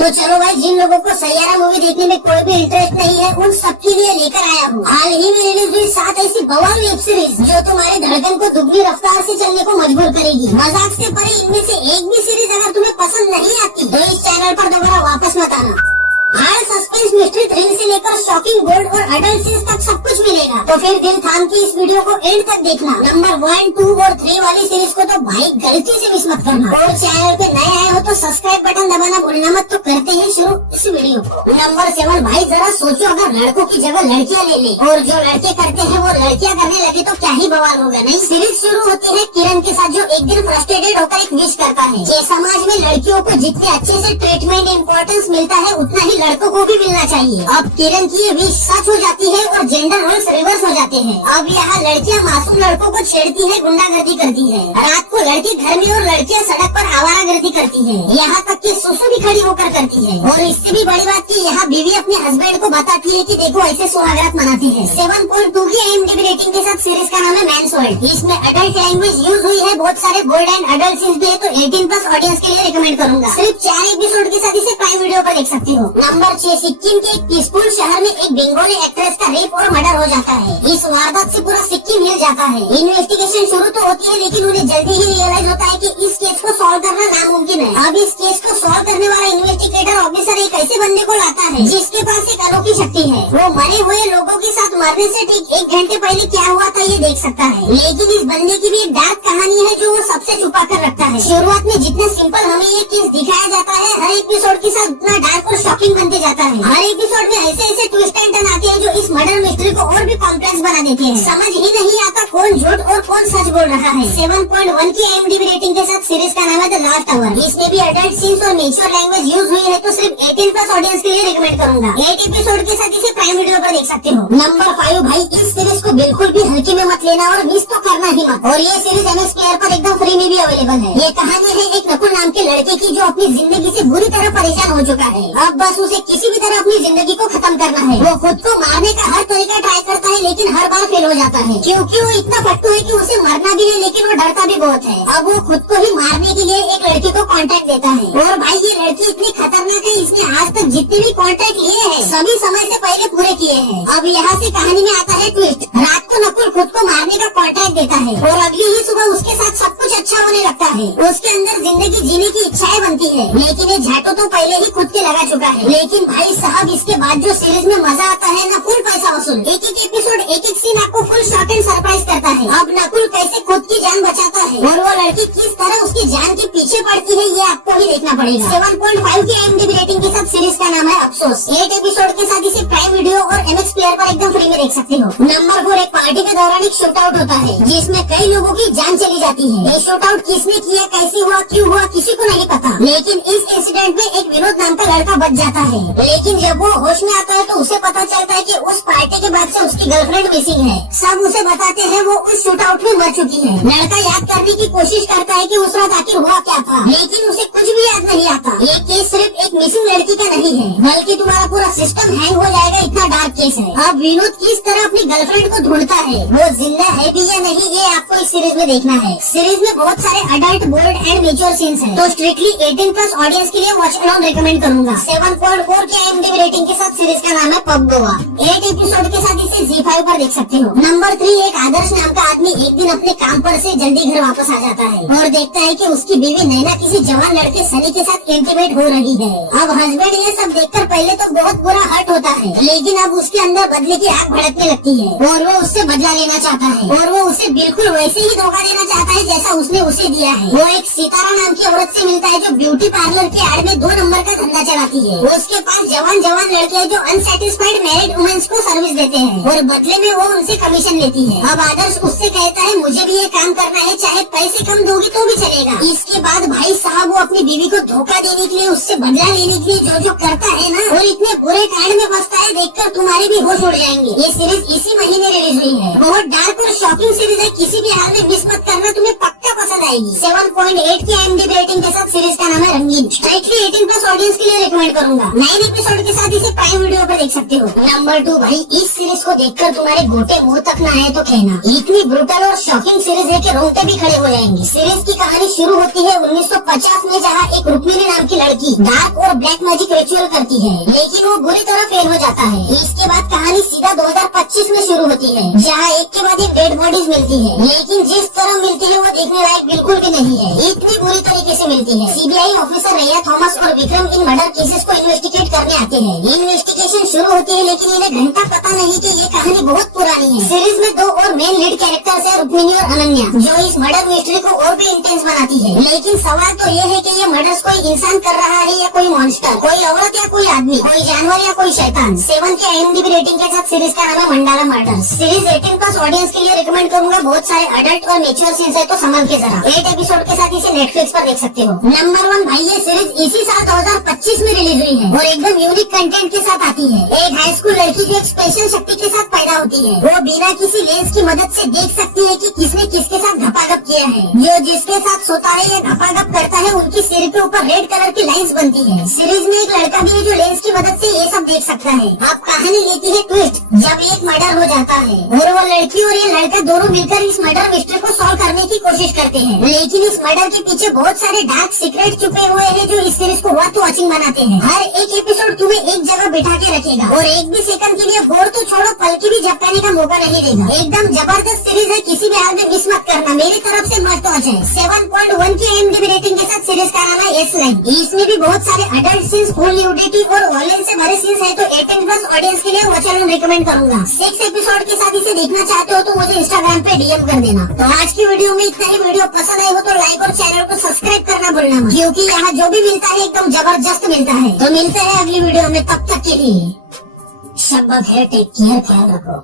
तो चलो भाई, जिन लोगों को सैयारा मूवी देखने में कोई भी इंटरेस्ट नहीं है उन सबके लिए लेकर आया हूँ हाल ही में रिलीज हुई 7 ऐसी बवाल वेब सीरीज जो तुम्हारे धड़कन को दुगनी रफ्तार से चलने को मजबूर करेगी। मजाक से परे इनमें से एक भी सीरीज अगर तुम्हें पसंद नहीं आती तो इस चैनल पर दोबारा वापस मत आना। हार्ड सस्पेंस, मिस्ट्री, थ्रिल से लेकर शॉकिंग, बोल्ड और अडल्ट सीन्स तक सब कुछ मिलेगा। तो फिर दिल थाम के इस वीडियो को एंड तक देखना। नंबर 1, 2 और 3 वाली सीरीज को तो भाई गलती से मिस मत करना। और चैनल पे नए आए हो तो सब्सक्राइब बटन दबाना भूलना मत। तो करते हैं शुरू इस वीडियो को। नंबर 7, भाई जरा सोचो, अगर लड़कों की जगह लड़कियां ले ले और जो लड़के करते हैं वो लड़कियां करने लगे तो क्या ही बवाल होगा। नहीं, सीरीज शुरू होती है किरण के साथ जो एक दिन फ्रस्ट्रेटेड होकर एक विश करता है कि समाज में लड़कियों को जितने अच्छे से ट्रीटमेंट, इम्पोर्टेंस मिलता है उतना ही लड़कों को भी मिलना चाहिए। अब किरण की ये विश सच हो जाती है और जेंडर रोल्स रिवर्स हो जाते हैं। अब यहाँ लड़कियाँ मासूम लड़कों को छेड़ती है, गुंडागर्दी करती है। रात को लड़के घर में और लड़कियाँ सड़क पर आवारागर्दी करती है। यहाँ तक कि सुसु भी खड़ी होकर करती है। और इससे भी बड़ी बात की यहाँ बीवी अपने हस्बैंड को बताती है कि देखो ऐसे सुहागरात मनाती है। 7.2 की IMDb रेटिंग के साथ सीरीज का नाम है मैन्स वर्ल्ड। इसमें अडल्ट लैंग्वेज यूज हुई है, बहुत सारे बोल्ड एंड अडल्ट सीन्स भी है, तो 18+ ऑडियंस के लिए रिकमेंड करूंगा। सिर्फ 4 एपिसोड के साथ इसे प्राइम वीडियो पर देख सकती हो। नंबर 6, सिक्किम के एक पीसफुल शहर में एक बंगाली एक्ट्रेस का रेप और मर्डर हो जाता है। इस वारदात से पूरा सिक्किम हिल जाता है। इन्वेस्टिगेशन शुरू तो होती है लेकिन उन्हें जल्दी ही रियलाइज होता है कि इस केस को सॉल्व करना नामुमकिन है। अब इस केस को सॉल्व करने वाला इन्वेस्टिगेटर ऑफिसर एक ऐसे बंदे को लाता है जिसके पास एक अनोखी शक्ति है। वो मरे हुए लोगों के साथ मरने से ठीक 1 घंटे पहले क्या हुआ था ये देख सकता है। लेकिन इस बंदे की भी एक डार्क कहानी है जो वो सबसे छुपा कर रखता है। शुरुआत में जितने सिंपल हमें ये केस दिखाया जाता है, हर एपिसोड के साथ उतना डार्क और शॉकिंग बनते जाता है। हर एपिसोड में ऐसे ट्विस्ट एंड टर्न आते हैं जो इस मर्डर मिस्ट्री को और भी कॉम्प्लेक्स बना देते हैं। समझ ही नहीं आता कौन झूठ और कौन सच बोल रहा है। 7.1 की IMDb रेटिंग के साथ सीरीज का नाम है द लास्ट आवर। इसमें भी अडल्ट सीन्स और मैच्योर लैंग्वेज यूज हुई है, तो सिर्फ 18+ ऑडियंस के लिए रिकमेंड करूंगा। 8 एपिसोड के साथ इसे प्राइम वीडियो पर देख सकते हो। नंबर 5, भाई इस सीरीज को बिल्कुल भी हल्के में मत लेना और मिस तो करना ही मत। और ये सीरीज MS प्लेयर पर एकदम फ्री में भी अवेलेबल है। ये कहानी है एक नकुल नाम के लड़के की जो अपनी जिंदगी से बुरी तरह परेशान हो चुका है। अब बस उसे किसी भी तरह अपनी जिंदगी को खत्म करना है। वो खुद को मारने का हर तरीका ट्राई करता है लेकिन हर बार फेल हो जाता है, क्योंकि वो इतना फट्टू है कि उसे मरना भी है लेकिन वो डरता भी बहुत है। अब वो खुद को ही मारने के लिए एक लड़की को कांटेक्ट देता है। और भाई ये लड़की इतनी खतरनाक है, इसने आज तक जितने भी कांटेक्ट लिए हैं सभी समय से पहले पूरे किए हैं। अब यहाँ से कहानी में आता है ट्विस्ट। रात को नकुल खुद को मारने का कांटेक्ट देता है और अगली ही सुबह उसके साथ सब कुछ अच्छा होने लगता है। उसके अंदर जिंदगी जीने की इच्छाएं बनती है, लेकिन ये झाटू तो पहले ही खुद के लगा चुका है। लेकिन भाई साहब इसके बाद जो सीरीज में मजा आता है ना, फुल पैसा वसूल। एक एपिसोड, एक सीन आपको फुल शॉक एंड सरप्राइज करता है। अब नकुल कैसे खुद की जान बचाता है और वो लड़की किस तरह उसकी जान के पीछे पड़ती है ये आपको ही देखना पड़ेगा। 7.5 की IMDb रेटिंग के साथ सीरीज का नाम है अफसोस। 8 एपिसोड के साथ इसे प्राइम वीडियो और MX प्लेयर पर एकदम फ्री में देख सकते हो। नंबर 4, एक पार्टी के दौरान एक शूट आउट होता है जिसमें कई लोगों की जान चली जाती है। ये शूट आउट किसने किया, कैसे हुआ, क्यों हुआ, किसी को नहीं पता। लेकिन इस इंसिडेंट में एक विनोद नाम का लड़का बच जाता है। लेकिन जब वो होश में आता है तो उसे पता चलता है कि उस पार्टी के बाद से उसकी गर्लफ्रेंड मिसिंग है। सब उसे बताते हैं वो उस शूट आउट में मर चुकी है। लड़का याद करने की कोशिश करता है कि उस रात आखिर हुआ क्या था, लेकिन उसे कुछ भी याद नहीं आता। ये केस सिर्फ एक मिसिंग लड़की का नहीं है बल्कि तुम्हारा पूरा सिस्टम हैंग हो जाएगा, इतना डार्क केस है। अब विनोद किस तरह अपनी गर्लफ्रेंड को ढूंढता है, वो जिंदा है भी या नहीं, ये आपको इस सीरीज में देखना है। सीरीज में बहुत सारे adult, bold and mature scenes हैं, तो स्ट्रिक्टली 18+ ऑडियंस के लिए वॉच अलोन रिकमेंड करूंगा। 7.4 की IMDb रेटिंग के साथ सीरीज का नाम है पब गोवा। 8 एपिसोड के साथ इसे ZEE5 पर देख सकते हो। नंबर 3, एक आदर्श नाम का आदमी एक दिन अपने काम पर से जल्दी घर वापस आ जाता है और देखता है कि उसकी बीवी नैना किसी जवान लड़के सनी के साथ इंटीमेट हो रही है। अब हस्बैंड ये सब देखकर पहले तो बहुत बुरा हर्ट होता है, लेकिन अब उसके अंदर बदले की आग भड़कने लगती है और वो उससे बदला लेना चाहता है और वो उसे बिल्कुल वैसे ही धोखा देना चाहता है जैसा उसने उसे दिया है। वो एक सितारा नाम की औरत से मिलता है जो ब्यूटी पार्लर के आड़ में 2 नंबर का धंधा चलाती है। उसके पास जवान लड़के हैं जो अनसेटिस्फाइड मैरिड वुमेन्स को सर्विस देते हैं और बदले में वो उनसे कमीशन लेती है। अब आदर्श उससे कहता है मुझे भी ये काम करना है, चाहे पैसे कम दोगी तो भी चलेगा। इसके बाद भाई साहब वो अपनी बीवी को धोखा देने के लिए, उससे बदला लेने के लिए जो करता है ना, और इतने बुरे कांड में फंसता है देखकर तुम्हारे भी होश उड़ जाएंगे। ये सीरीज इसी महीने रिलीज हुई है। बहुत डार्क और शॉकिंग सीरीज है, किसी भी हाल में मिस मत करना, तुम्हें पक्का पसंद आएगी। 7.8 की IMDb रेटिंग के साथ सीरीज का नाम है रंगीन। स्ट्राइकली 18+ ऑडियंस के लिए रिकमेंड करूंगा। 9 एपिसोड के साथ इसे प्राइम वीडियो पर देख सकते हो। नंबर 2 भाई, इस सीरीज को देखकर तुम्हारे गोटे मुंह तक न आए तो कहना। इतनी ब्रूटल और शॉकिंग सीरीज है कि रोंगटे भी खड़े हो जाएंगे। सीरीज की कहानी शुरू होती है 1950 में, जहाँ एक रुक्मिणी नाम की लड़की डार्क और ब्लैक मैजिक रिचुअल करती है, लेकिन वो बुरी तरह फेल हो जाता है। इसके बाद कहानी सीधा 2025 में शुरू होती है, जहाँ एक के बाद एक डेड बॉडीज मिलती है, लेकिन जिस तरह मिलती है वो देखने लायक बिल्कुल भी नहीं है। इतनी बुरी तरीके से मिलती है। सीबीआई ऑफिसर रैया थॉमस और विक्रम इन मर्डर केसेस को इन्वेस्टिगेट करने आते हैं। इन्वेस्टिगेशन शुरू होती है, लेकिन इन्हें घंटा पता नहीं कि ये कहानी बहुत पुरानी है। सीरीज में 2 और मेन लीड कैरेक्टर्स है, रुक्मिणी और अनन्या, जो इस मर्डर मिस्ट्री को और भी इंटेंस बनाती है। लेकिन सवाल तो ये है कि ये मर्डर्स कोई इंसान कर रहा है या कोई मॉन्स्टर, कोई औरत या कोई आदमी, कोई जानवर या कोई शैतान। 7 के IMDb रेटिंग के साथ सीरीज का नाम है मंडाला मर्डर्स। सीरीज 18+ ऑडियंस के लिए रिकमेंड करूंगा। बहुत सारे अडल्ट और मेच्योर सीन्स है, तो संभल के जरा। 8 एपिसोड के साथ इसे नेटफ्लिक्स पर देख सकते हो। नंबर 1 भाई, ये सीरीज इसी साल 2025 में रिलीज हुई है और एकदम यूनिक कंटेंट के साथ आती है। एक हाई स्कूल लड़की जो एक स्पेशल शक्ति के साथ पैदा होती है, वो बिना किसी लेंस की मदद से देख सकती है कि किसने किसके साथ घपाघप किया है। जो जिसके साथ सोता है या घपाघप करता है, उनकी सिर के ऊपर रेड कलर की लाइंस बनती है। सीरीज में एक लड़का भी है जो लेंस की मदद से ये सब देख सकता है। अब कहानी लेती है ट्विस्ट जब एक मर्डर हो जाता है और वो लड़की और ये लड़का दोनों मिलकर इस मर्डर मिस्ट्री को सॉल्व करने की कोशिश करते हैं। लेकिन इस मर्डर के पीछे बहुत सारे डार्क सीक्रेट छुपे हुए हैं, जो इस सीरीज को वर्थ वॉचिंग बनाते हैं। हर एक एपिसोड तुम्हें एक जगह बिठा के रखेगा और एक भी सेकंड के लिए बोर तो छोड़ो, पल की भी झपकाने का मौका नहीं देगा। एकदम जबरदस्त सीरीज है, किसी भी हाल में मिस मत करना। मेरी तरफ से मस्त वॉच है। 7.1 की IMDb रेटिंग के साथ सीरीज का नाम है S-Line। इसमें भी बहुत सारे अडल्ट सीन्स, फुल न्यूडिटी और वायलेंस से भरे सीन्स है, तो 18+ ऑडियंस के लिए वॉच अलॉन रिकमेंड करूंगा। 6 एपिसोड के साथ इसे देखना चाहते हो तो मुझे इंस्टाग्राम पे DM कर देना। तो आज की वीडियो में इतना ही। वीडियो पसंद आई हो तो लाइक और चैनल को सब्सक्राइब करना भूलना मत, क्योंकि यहाँ जो भी मिलता है एकदम जबरदस्त मिलता है। तो मिलते हैं अगली वीडियो में, तब तक के लिए शब बखैर, टेक केयर, ख्याल रखो।